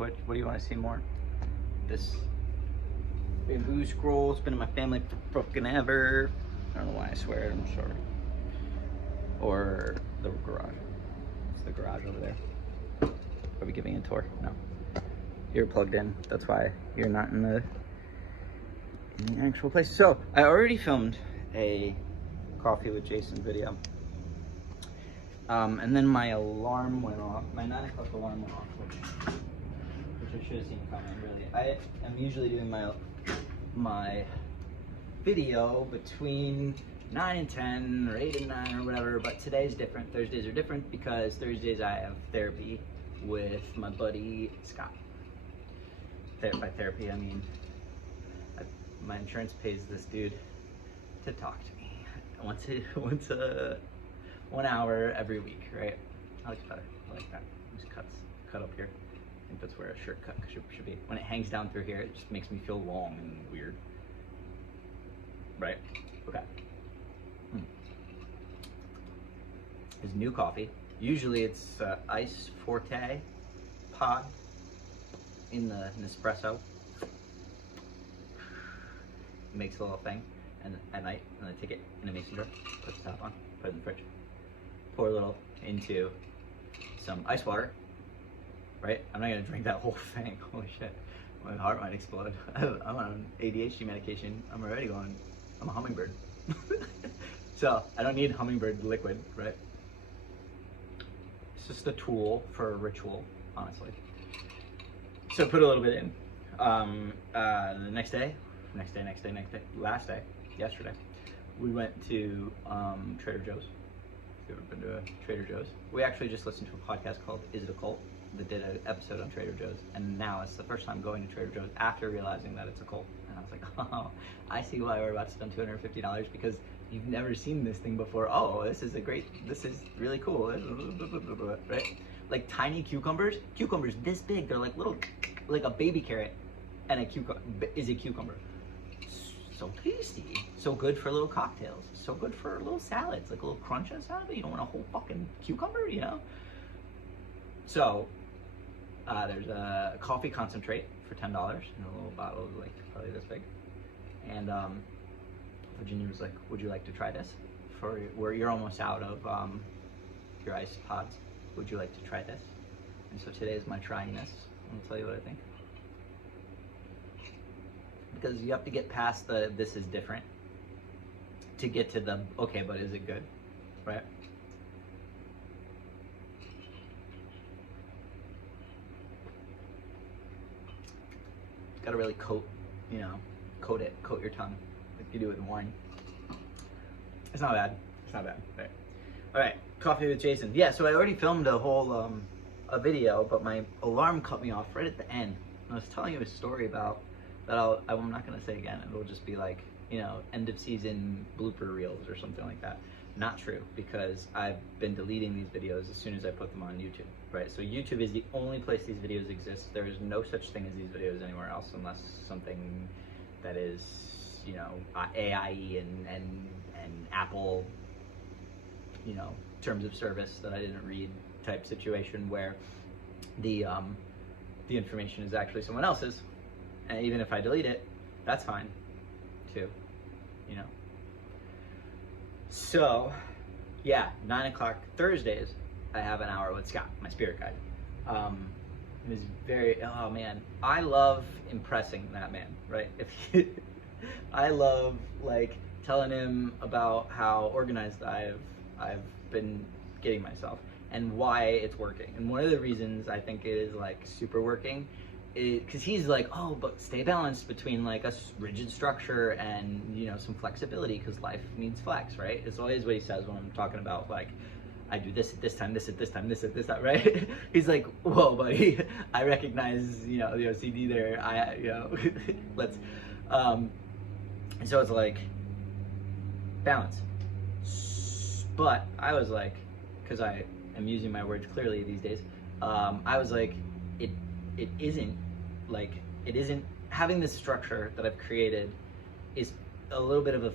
What do you want to see more? This bamboo scroll. It's been in my family for fucking ever. I don't know why I swear it. I'm sorry. Or the garage. It's the garage over there. Are we giving a tour? No. You're plugged in. That's why you're not in the actual place. So I already filmed a coffee with Jason video. And then my alarm went off. My 9 o'clock alarm went off, which I should have seen coming, really. I am usually doing my video between 9 and 10 or 8 and 9 or whatever, but today's different. Thursdays are different because Thursdays I have therapy with my buddy Scott. By therapy, I mean my insurance pays this dude to talk to me once 1 hour every week, right? I like better. I like that. Just cut up here. I think that's where a shirt cut should be. When it hangs down through here, it just makes me feel long and weird. Right? Okay. His new coffee. Usually it's Ice Forte pod in the Nespresso. It makes a little thing, and at night, and I take it in a mason jar, put the top on, put it in the fridge, pour a little into some ice water. Right? I'm not gonna drink that whole thing. Holy shit, my heart might explode. I'm on ADHD medication. I'm already going. I'm a hummingbird, so I don't need hummingbird liquid, right? It's just a tool for a ritual, honestly. So put a little bit in. The next day, yesterday, we went to Trader Joe's. If you've ever been to a Trader Joe's, we actually just listened to a podcast called Is It a Cult? That did an episode on Trader Joe's, and now it's the first time going to Trader Joe's after realizing that it's a cult. And I was like, oh, I see why we're about to spend $250 because you've never seen this thing before. Oh, this is really cool, right? Like tiny cucumbers this big. They're like little, like a baby carrot, and a cucumber. So tasty, so good for little cocktails, so good for little salads, like a little crunch on a salad. But you don't want a whole fucking cucumber, you know? So there's a coffee concentrate for $10 in a little bottle, like probably this big. And Virginia was like, "Would you like to try this? Where you're almost out of your ice pods. Would you like to try this?" And so today is my trying this. I'm gonna tell you what I think. Because you have to get past the "this is different" to get to the "okay, but is it good?" Right? Gotta really coat your tongue like you do with wine. It's not bad. Right. All right, coffee with Jason. Yeah, so I already filmed a whole a video, but my alarm cut me off right at the end. I was telling you a story about that. I'm not gonna say again. It'll just be like, end of season blooper reels or something like that. Not true, because I've been deleting these videos as soon as I put them on YouTube, right? So YouTube is the only place these videos exist. There is no such thing as these videos anywhere else unless something that is, AIE and Apple, terms of service that I didn't read type situation where the information is actually someone else's. And even if I delete it, that's fine too, So, yeah, 9 o'clock Thursdays, I have an hour with Scott, my spirit guide. It was oh man, I love impressing that man, right? I love like telling him about how organized I've been getting myself and why it's working. And one of the reasons I think it is like super working because he's like, oh, but stay balanced between like a rigid structure and some flexibility because life needs flex, right? It's always what he says when I'm talking about like I do this at this time, this at this time, this at this time, right? He's like, whoa, buddy, I recognize the OCD there. Let's and so it's like balance. But I was like, because I am using my words clearly these days, I was like, it isn't having this structure that I've created is a little bit of a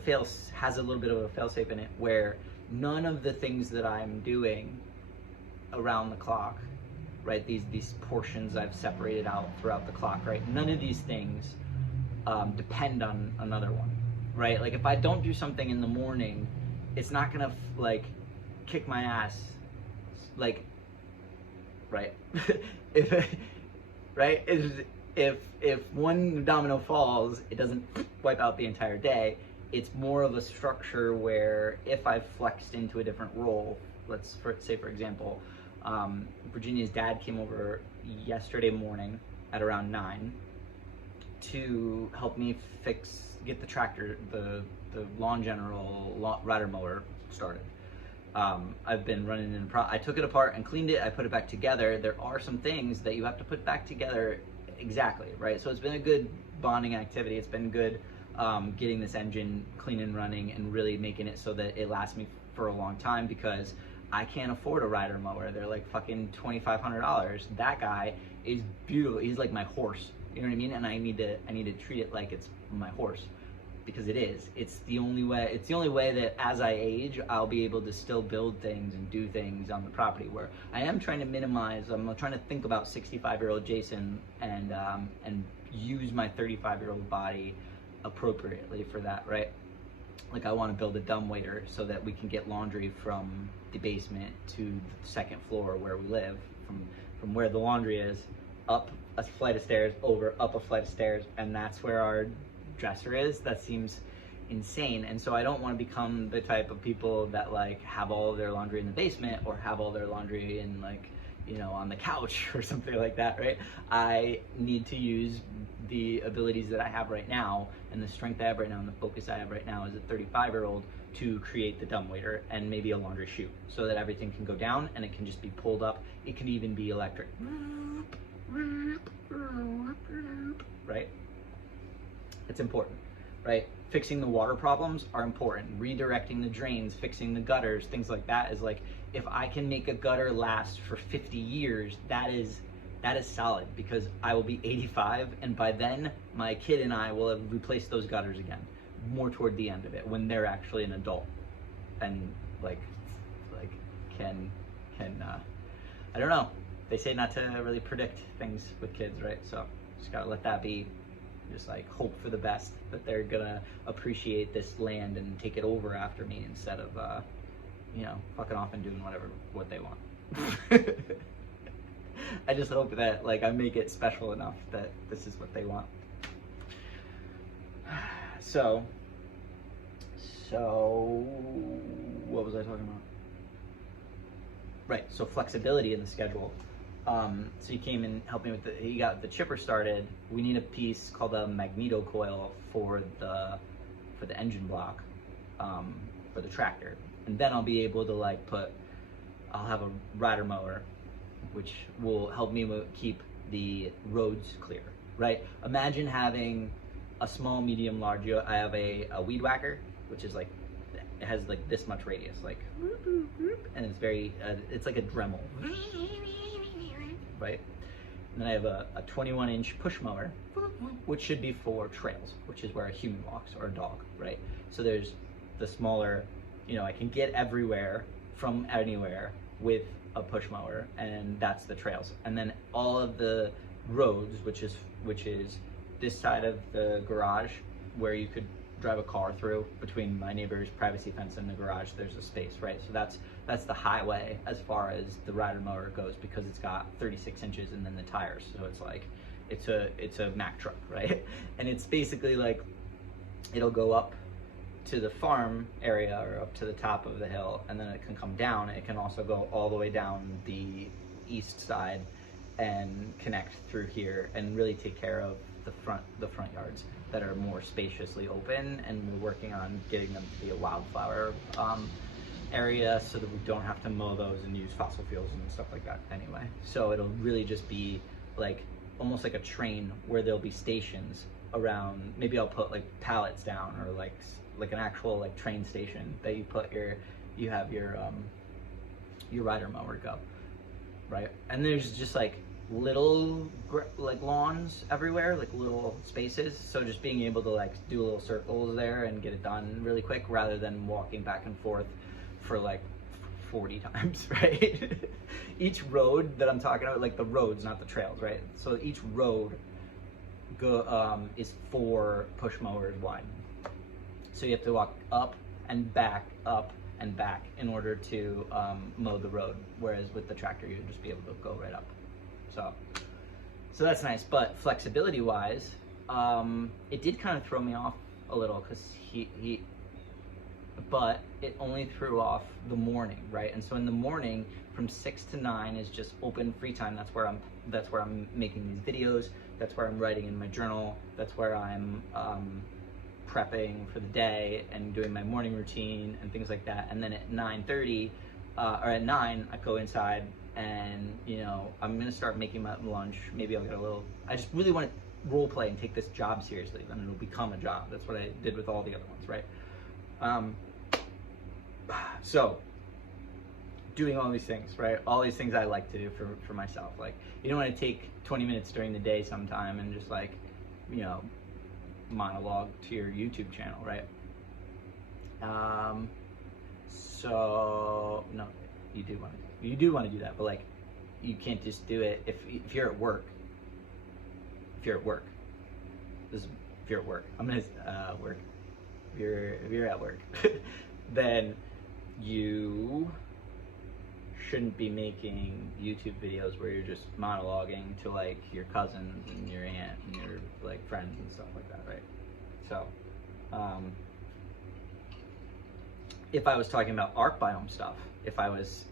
has a little bit of a fail-safe in it where none of the things that I'm doing around the clock right? These portions I've separated out throughout the clock, right? None of these things depend on another one, right? Like if I don't do something in the morning, it's not gonna like kick my ass, like, right? if right, if one domino falls, it doesn't wipe out the entire day. It's more of a structure where if I've flexed into a different role, let's say for example, Virginia's dad came over yesterday morning at around 9 to help me get the tractor, the Lawn General rider mower started. I've been running in I took it apart and cleaned it. I put it back together. There are some things that you have to put back together exactly, right? So it's been a good bonding activity. It's been good getting this engine clean and running and really making it so that it lasts me for a long time, because I can't afford a rider mower. They're like fucking $2,500. That guy is beautiful. He's like my horse. You know what I mean? And I need to treat it like it's my horse, because it is. It's the only way that as I age, I'll be able to still build things and do things on the property, where I am trying to minimize. I'm trying to think about 65-year-old Jason and use my 35-year-old body appropriately for that, right? Like I want to build a dumbwaiter so that we can get laundry from the basement to the second floor where we live, from where the laundry is, up a flight of stairs, up a flight of stairs, and that's where our dresser is. That seems insane. And so I don't want to become the type of people that like have all of their laundry in the basement, or have all their laundry in like, you know, on the couch or something like that, right? I need to use the abilities that I have right now and the strength I have right now and the focus I have right now as a 35-year-old to create the dumbwaiter and maybe a laundry chute, so that everything can go down and it can just be pulled up. It can even be electric, right? It's important, right? Fixing the water problems are important. Redirecting the drains, fixing the gutters, things like that is like, if I can make a gutter last for 50 years, that is solid, because I will be 85, and by then my kid and I will have replaced those gutters again, more toward the end of it, when they're actually an adult and like can I don't know. They say not to really predict things with kids, right? So just gotta let that be. Just like hope for the best, that they're gonna appreciate this land and take it over after me, instead of you know, fucking off and doing what they want. I just hope that like I make it special enough that this is what they want. So what was I talking about? Right, so flexibility in the schedule. So he came and helped me with he got the chipper started. We need a piece called a magneto coil for the engine block, for the tractor. And then I'll be able to like I'll have a rider mower, which will help me keep the roads clear, right? Imagine having a small, medium, large. I have a weed whacker, which is like, it has like this much radius, like, and it's very, it's like a Dremel, right? And then I have a 21-inch push mower, which should be for trails, which is where a human walks or a dog, right? So there's the smaller, you know, I can get everywhere from anywhere with a push mower, and that's the trails. And then all of the roads, which is this side of the garage where you could drive a car through. Between my neighbor's privacy fence and the garage, there's a space, right? So that's the highway as far as the rider mower goes, because it's got 36 inches and then the tires. So it's like, it's a Mack truck, right? And it's basically like, it'll go up to the farm area or up to the top of the hill, and then it can come down. It can also go all the way down the east side and connect through here and really take care of the front yards that are more spaciously open. And we're working on getting them to be a wildflower area, so that we don't have to mow those and use fossil fuels and stuff like that anyway. So it'll really just be like almost like a train, where there'll be stations around. Maybe I'll put like pallets down, or like an actual like train station that you have your rider mower go, right? And there's just like little like lawns everywhere, like little spaces. So just being able to like do little circles there and get it done really quick, rather than walking back and forth for like 40 times, right? Each road that I'm talking about, like the roads, not the trails, right? So each road is 4 push mowers wide. So you have to walk up and back in order to mow the road. Whereas with the tractor, you'd just be able to go right up. So that's nice. But flexibility wise, it did kind of throw me off a little because but it only threw off the morning, right? And so in the morning from 6 to 9 is just open free time. That's where I'm making these videos. That's where I'm writing in my journal. That's where I'm prepping for the day and doing my morning routine and things like that. And then at 9:30 or at 9, I go inside and, you know, I'm gonna start making my lunch. Maybe I'll get a little, I just really want to role play and take this job seriously, then it'll become a job. That's what I did with all the other ones, right? So doing all these things, right? All these things I like to do for myself. Like, you don't want to take 20 minutes during the day sometime and just like, you know, monologue to your YouTube channel, right? So no, you do want to do that, but like, you can't just do it if you're at work. If you're at work, I'm gonna work. If you're at work, then you shouldn't be making YouTube videos where you're just monologuing to like your cousins and your aunt and your like friends and stuff like that, right? So, if I was talking about arc biome stuff, if I was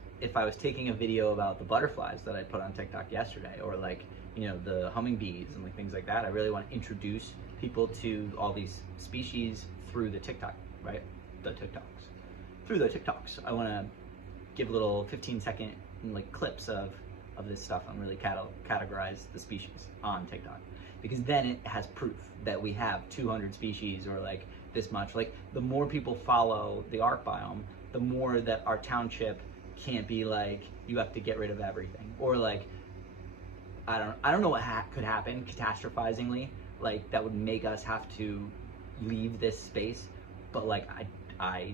taking a video about the butterflies that I put on TikTok yesterday, or like, you know, the hummingbees and like things like that, I really want to introduce people to all these species through the TikTok, right? Through the TikToks. I want to give little 15-second like clips of this stuff and really categorize the species on TikTok, because then it has proof that we have 200 species or like this much. Like, the more people follow the arc biome, the more that our township can't be like, you have to get rid of everything, or like, I don't know what could happen catastrophizingly, like that would make us have to leave this space. But like, I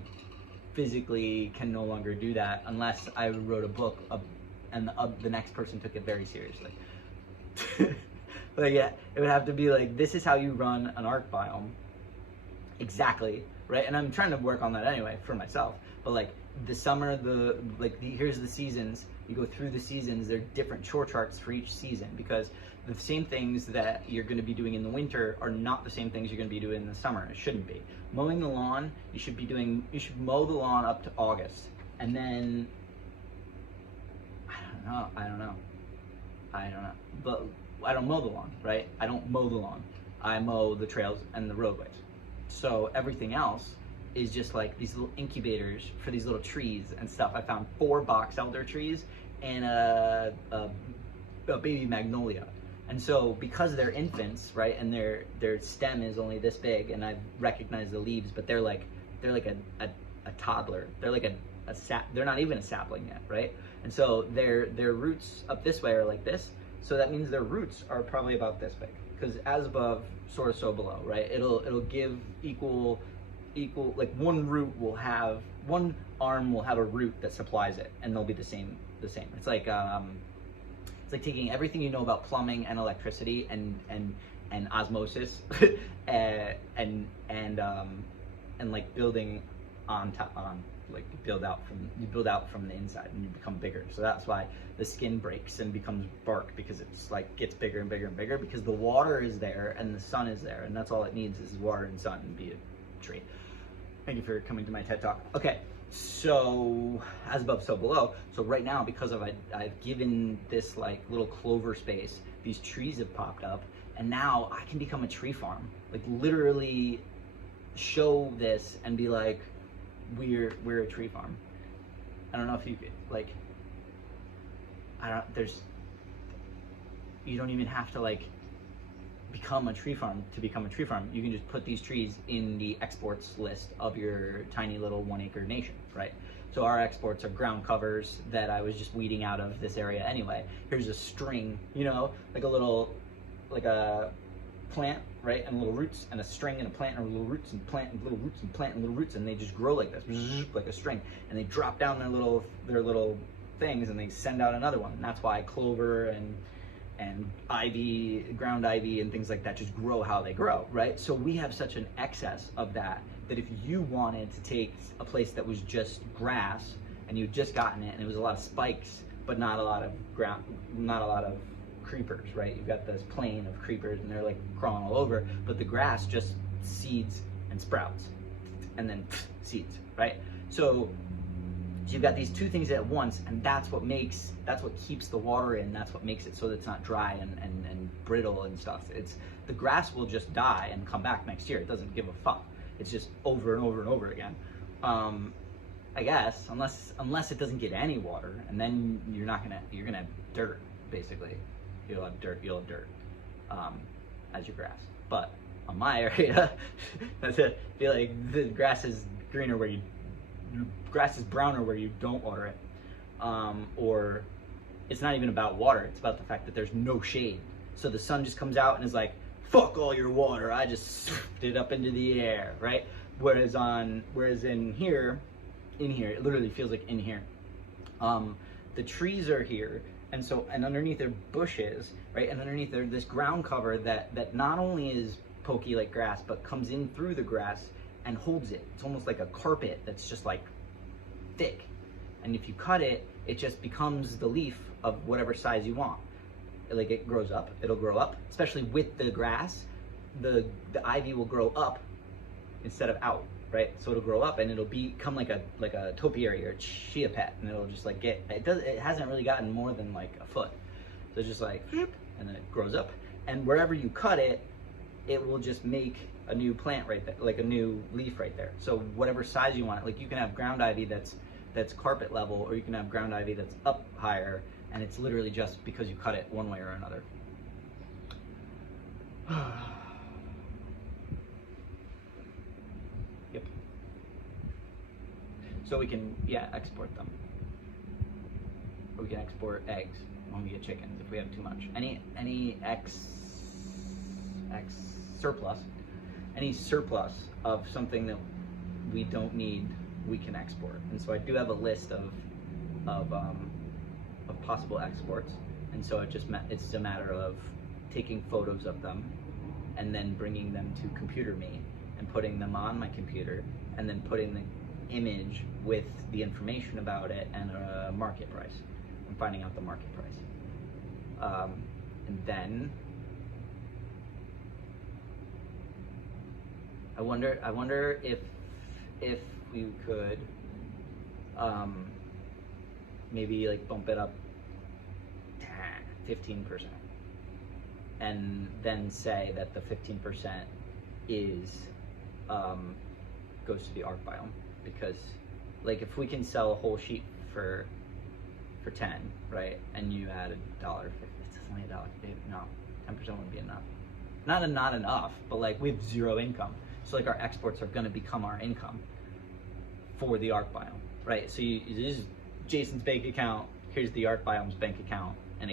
physically can no longer do that unless I wrote a book and the next person took it very seriously. Like, yeah, it would have to be like, this is how you run an arc biome exactly, right? And I'm trying to work on that anyway for myself. But like, the summer, here's the seasons. You go through the seasons. There are different chore charts for each season, because the same things that you're going to be doing in the winter are not the same things you're going to be doing in the summer. It shouldn't be. Mowing the lawn, you should mow the lawn up to August, and then I don't know, but I don't mow the lawn, right? I don't mow the lawn. I mow the trails and the roadways. So everything else is just like these little incubators for these little trees and stuff. I found 4 box elder trees and a baby magnolia. And so because they're infants, right, and their stem is only this big, and I've recognized the leaves, but they're like a toddler. They're like they're not even a sapling yet, right? And so their roots up this way are like this. So that means their roots are probably about this big, because as above, sort of so below, right? It'll give equal, like one arm will have a root that supplies it, and they'll be the same. It's like taking everything you know about plumbing and electricity and osmosis and like building on like you build out from the inside and you become bigger. So that's why the skin breaks and becomes bark, because it's like gets bigger and bigger and bigger, because the water is there and the sun is there, and that's all it needs is water and sun and be a tree. Thank you for coming to my TED Talk. Okay, so as above, so below. So right now, because I've given this like little clover space, these trees have popped up, and now I can become a tree farm. Like, literally show this and be like, we're a tree farm. I don't know if you could, like, you don't even have to like become a tree farm to become a tree farm. You can just put these trees in the exports list of your tiny little 1 acre nation, right? So our exports are ground covers that I was just weeding out of this area anyway. Here's a string, you know, like a little, like a plant right? And little roots and a string and a plant and little roots and plant and little roots and plant and little roots, and they just grow like this, like a string, and they drop down their little things, and they send out another one. And that's why clover and ivy, ground ivy, and things like that just grow how they grow, right? So we have such an excess of that if you wanted to take a place that was just grass and you'd just gotten it and it was a lot of spikes but not a lot of ground, not a lot of creepers, right? You've got this plain of creepers and they're like crawling all over, but the grass just seeds and sprouts and then seeds, right? So you've got these two things at once, and that's what keeps the water in, that's what makes it so that it's not dry and brittle and stuff. The grass will just die and come back next year. It doesn't give a fuck. It's just over and over and over again. I guess, unless it doesn't get any water, and then you're gonna have dirt, basically. You'll have dirt as your grass. But on my area, I feel like the grass is greener where grass is browner where you don't water it. Or it's not even about water, it's about the fact that there's no shade. So the sun just comes out and is like, fuck all your water, I just swept it up into the air, right? Whereas in here, it literally feels like in here. The trees are here, and underneath are bushes, right? And underneath there this ground cover that not only is pokey like grass, but comes in through the grass and holds it. It's almost like a carpet that's just like thick. And if you cut it, it just becomes the leaf of whatever size you want. Like it'll grow up, especially with the grass. The ivy will grow up instead of out, right? So it'll grow up and it'll become like a topiary or a chia pet, and it'll just like it hasn't really gotten more than like a foot. So it's just like, and then it grows up. And wherever you cut it, it will just make a new plant right there, like a new leaf right there. So whatever size you want, like you can have ground ivy that's carpet level, or you can have ground ivy that's up higher, and it's literally just because you cut it one way or another. Yep. So we can, export them. We can export eggs when we get chickens if we have too much. Any surplus of something that we don't need, we can export. And so I do have a list of possible exports, and so it's a matter of taking photos of them and then bringing them to Computer Me and putting them on my computer, and then putting the image with the information about it and a market price, and finding out the market price. And then I wonder if we could maybe like bump it up 15%, and then say that the 15% is goes to the ARK biome, because like if we can sell a whole sheet for 10, right, and you add $1.50, it's only $1. No, 10% wouldn't be enough. Not enough, but like we have zero income, so like our exports are going to become our income for the ARK biome, right? So this is Jason's bank account, here's the ARK biome's bank account, and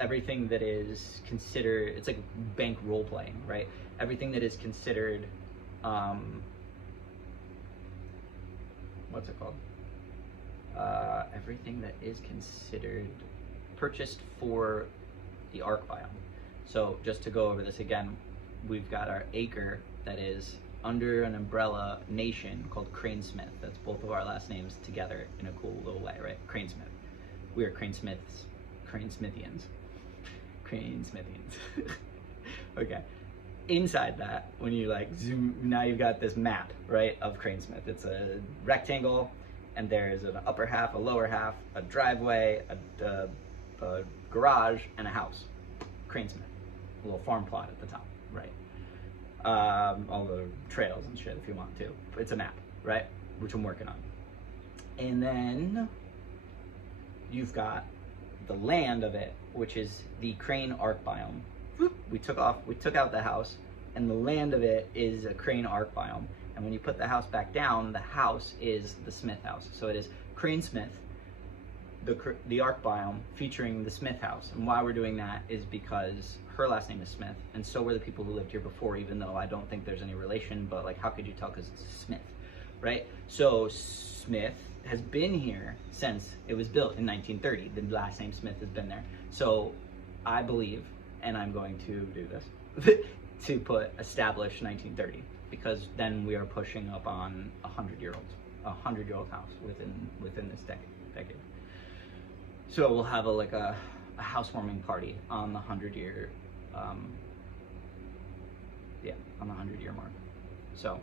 everything that is considered, it's like bank role playing, right? Everything that is considered, what's it called? Everything that is considered purchased for the ARK biome. So just to go over this again, we've got our acre that is under an umbrella nation called Cranesmith. That's both of our last names together in a cool little way, right? Cranesmith. We are Cranesmiths. Cranesmithians. Okay. Inside that, when you like zoom, now you've got this map, right, of Cranesmith. It's a rectangle, and there's an upper half, a lower half, a driveway, a garage, and a house. Cranesmith. A little farm plot at the top, right? All the trails and shit if you want to. It's a map, right? Which I'm working on. And then you've got the land of it, which is the Crane ARK biome. We took out the house, and the land of it is a Crane ARK biome. And when you put the house back down, the house is the Smith house. So it is Cranesmith, the ARK biome featuring the Smith house. And why we're doing that is because her last name is Smith, and so were the people who lived here before, even though I don't think there's any relation, but like, how could you tell? Because it's Smith, right? So Smith has been here since it was built in 1930. The last name Smith has been there. So I believe, and I'm going to do this, to put established 1930, because then we are pushing up on a 100-year-old house within this decade. So we'll have a housewarming party on the 100-year, on the 100-year mark. So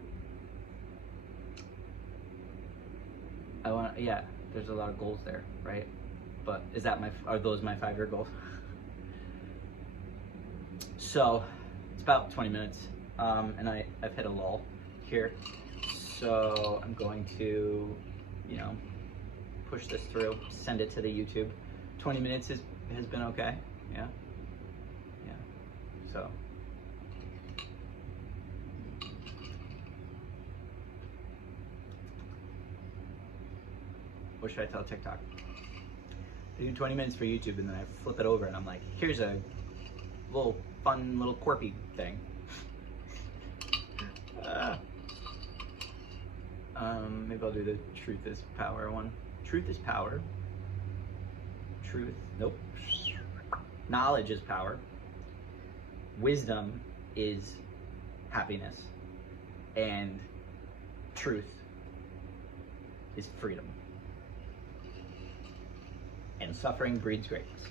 there's a lot of goals there, right? But are those my 5-year goals? So it's about 20 minutes, and I've hit a lull here. So I'm going to, push this through, send it to the YouTube. 20 minutes has been okay, yeah. So. What should I tell TikTok? I do 20 minutes for YouTube, and then I flip it over and I'm like, here's a little fun, little quirky thing. Maybe I'll do the truth is power one. Truth is power. Truth, nope. Knowledge is power. Wisdom is happiness. And truth is freedom. And suffering breeds greatness.